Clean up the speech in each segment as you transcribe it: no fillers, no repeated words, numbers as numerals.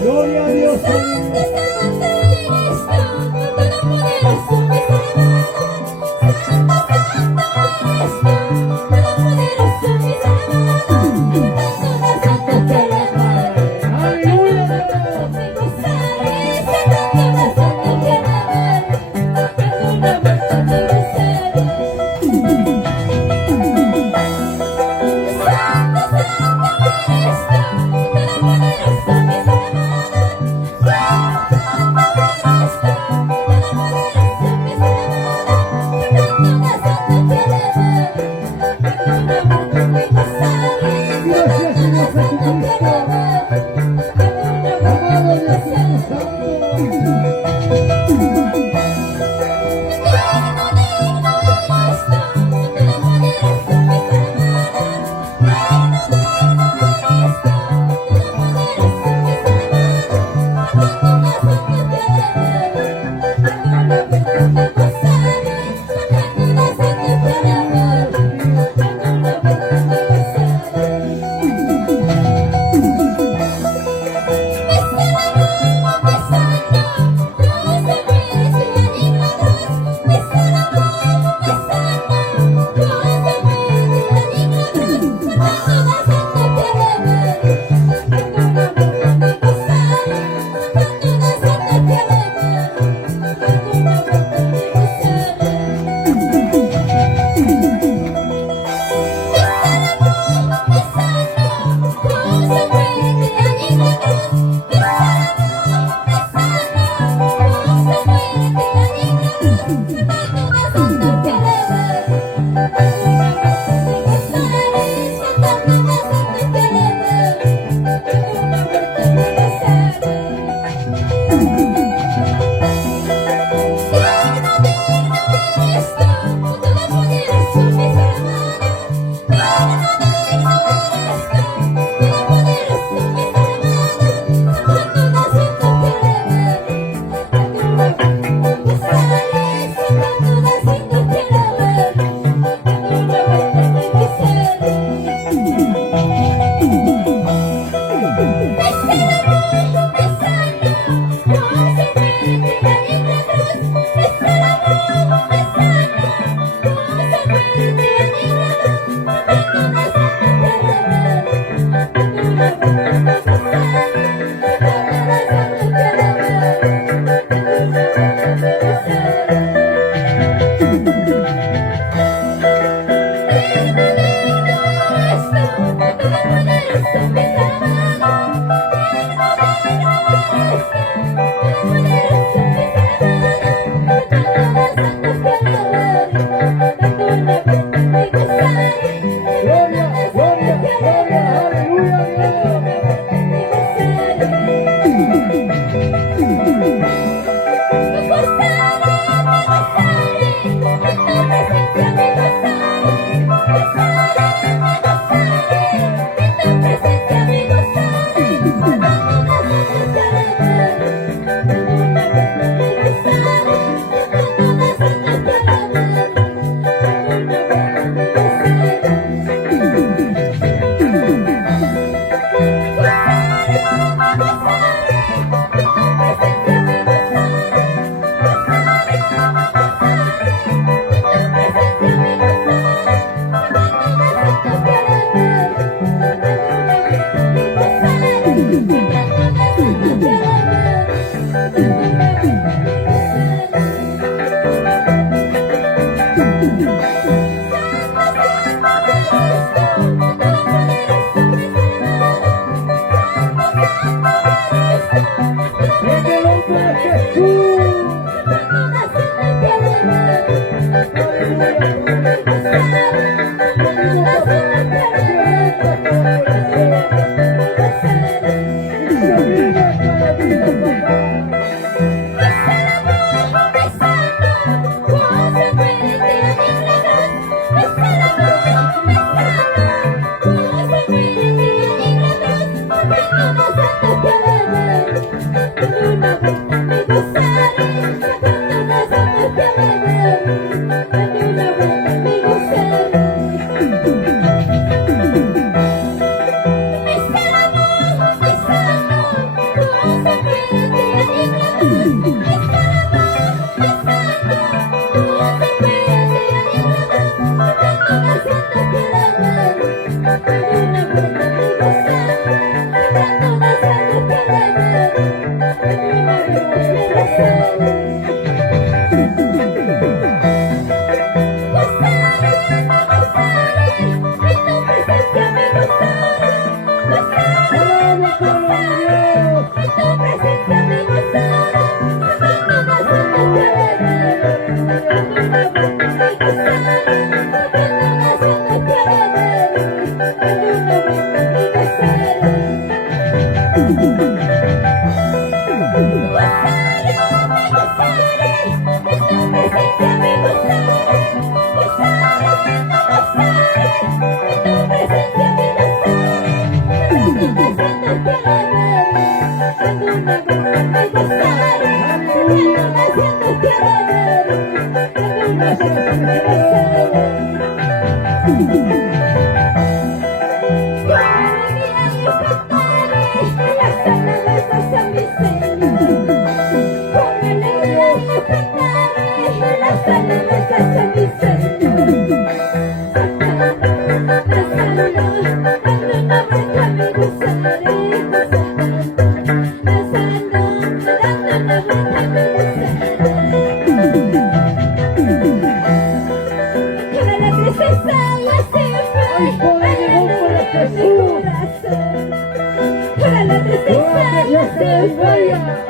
Gloria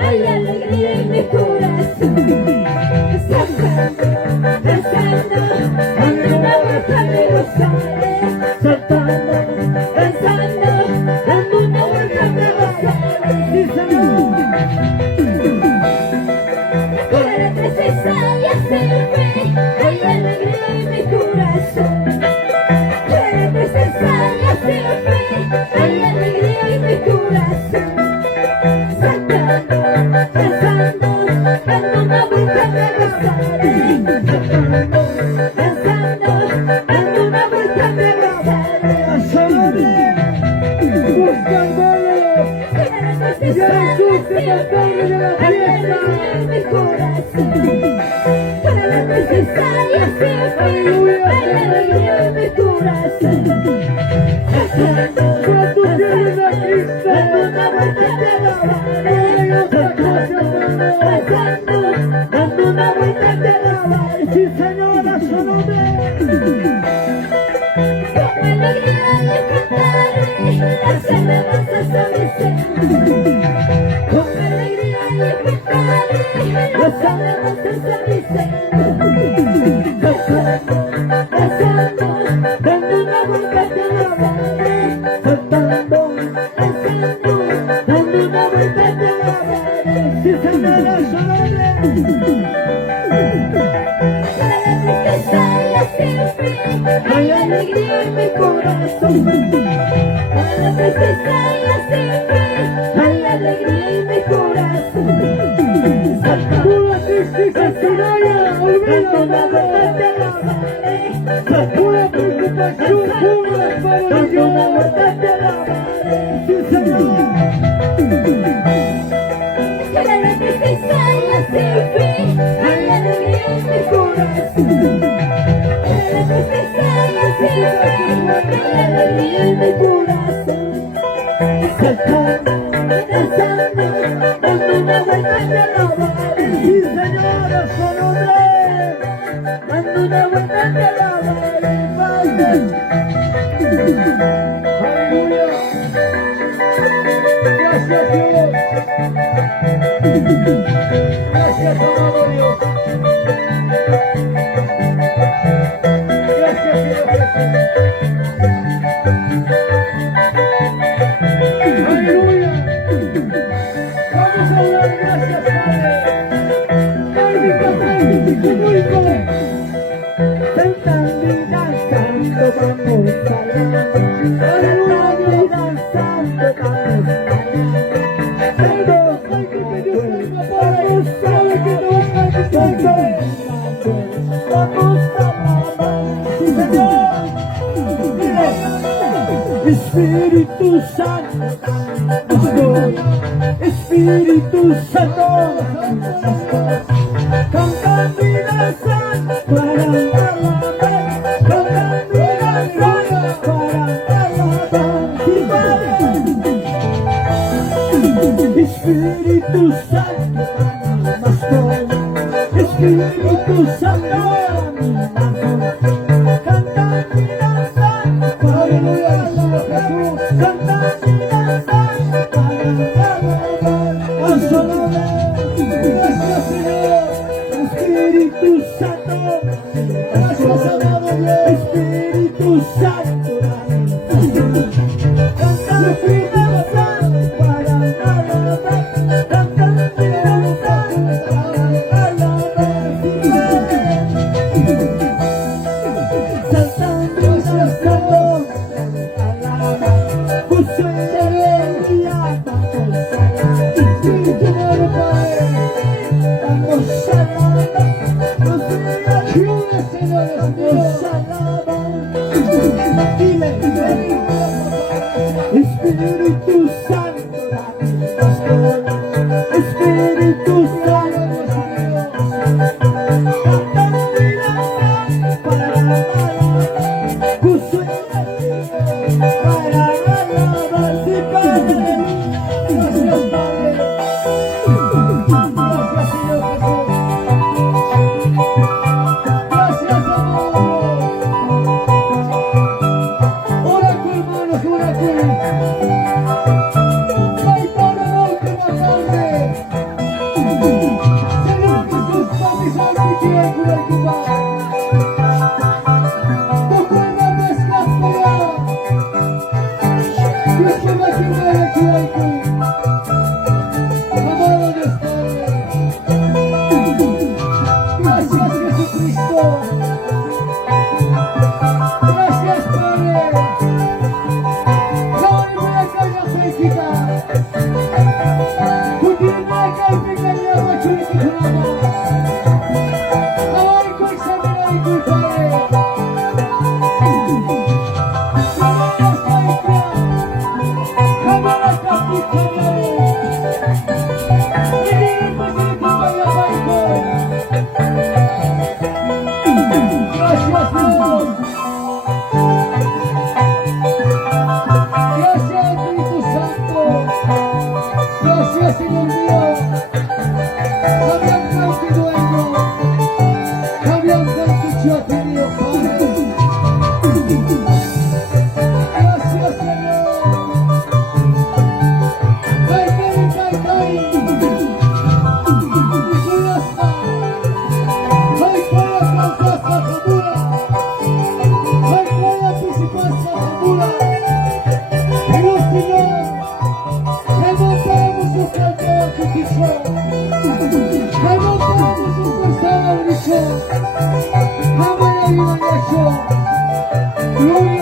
Hay alegría en mi corazón. Saltando, dando una vuelta me gozaré. Saltando, danzando, dando una vuelta me gozaré. Para la tristeza y hacer rey, hay alegría en mi corazón. Para la tristeza y hacer rey, hay alegría en mi corazón. Dando una vuelta me gozaré. Danzando, dando una vuelta me gozaré. Jesús se mantiene de la fiesta en mi corazón. Para la necesaria siempre hay alegría en mi corazón. Cuando tienes a Cristo, dando una vuelta me gozaré. Dando una vuelta te alabaré. Sí, Señora, solo con alegría le cantaré las alabanzas a mi Señor. Con alegría le cantaré las alabanzas a mi Señor. Danzando, dando una vuelta te alabaré. Saltando, danzando, dando una vuelta te alabaré. Sí, Señora, solo hay alegría en mi corazón. Para la tristeza y la siempre hay alegría en mi corazón. Pura tristeza se vaya, olvida una vuelta te alabaré. Pura preocupación, pura para una vuelta te alabaré. Sí, Señor. Para la tristeza y la siempre hay alegría en mi corazón. Hay alegría en mi corazón. Saltando, danzando, dando una vuelta te alabaré. Sí, Señora, solo dando una vuelta te alabaré. Aleluya. Gracias, Dios. Gracias, amado Dios. Aleluya. Vamos a orar, gracias, Padre. Magnífico, magnífico, Cantando y danzando vamos a alabar. Cantando y danzando vamos a alabar. Todos hay que pedir vamos fuerza, Padre. Sabe que no es algo vamos a alabar. Sí, Señor. Espíritu Santo, Pastor, Espíritu Santo, cantando y danzando para alabar, cantando y danzando para alabar, sí, Padre. Espíritu Santo, Pastor, Espíritu Santo, cantando y danzando para alabar. Cantando y danzando para alabar. Gracias, Señor. Espíritu Santo, Gracias, amado Dios. Espíritu Santo, cantando y danzando para alabar, cantando y danzando para alabar, cantando y danzando para alabar, justo en alegría vamos a alabar, Espíritu amado Padre, vamos a alabar, justo en alegría, Señor, vamos a alabar. Dile, dile, Espíritu Santo, Pastor, Espíritu Santo, cantando y danzando para alabar, justo en alegría para alabar, sí, Padre. Gracias, Padre. Gracias, Señor Jesús. Gracias, amado Dios. Oráculo, hermanos, oráculo. Hay para la última tarde. Señor Jesús, bautizó mi tiempo del Cuba. Recuerda nuestra esperanza. Dios te va a quemar el cuerpo. Amado Dios Padre. Gracias, Jesucristo. Gracias, Padre. La única carga fresquita. Kutirna kalbine yavaş yürütüyorum. Havayı koysan beni kurtarır. Kamera kayıtla. Kamera kapı kamerayı. Yediğin başını kutla yapayım koy. Gracias, Dios. Gracias, Espíritu Santo. Gracias, Señor mío. Cambian tu dueño. Cambian tu choque, mío, Padre. Gracias, Señor. Ay, ay, ay, ay. Disfruta. Ay, coya, cansasa, jamura. Ay, coya, pisipasa, jamura. Pero, Señor, remontamos o caldeo que quiso. Remontamos o persona briso. Amén, ayuda, eso. Gloria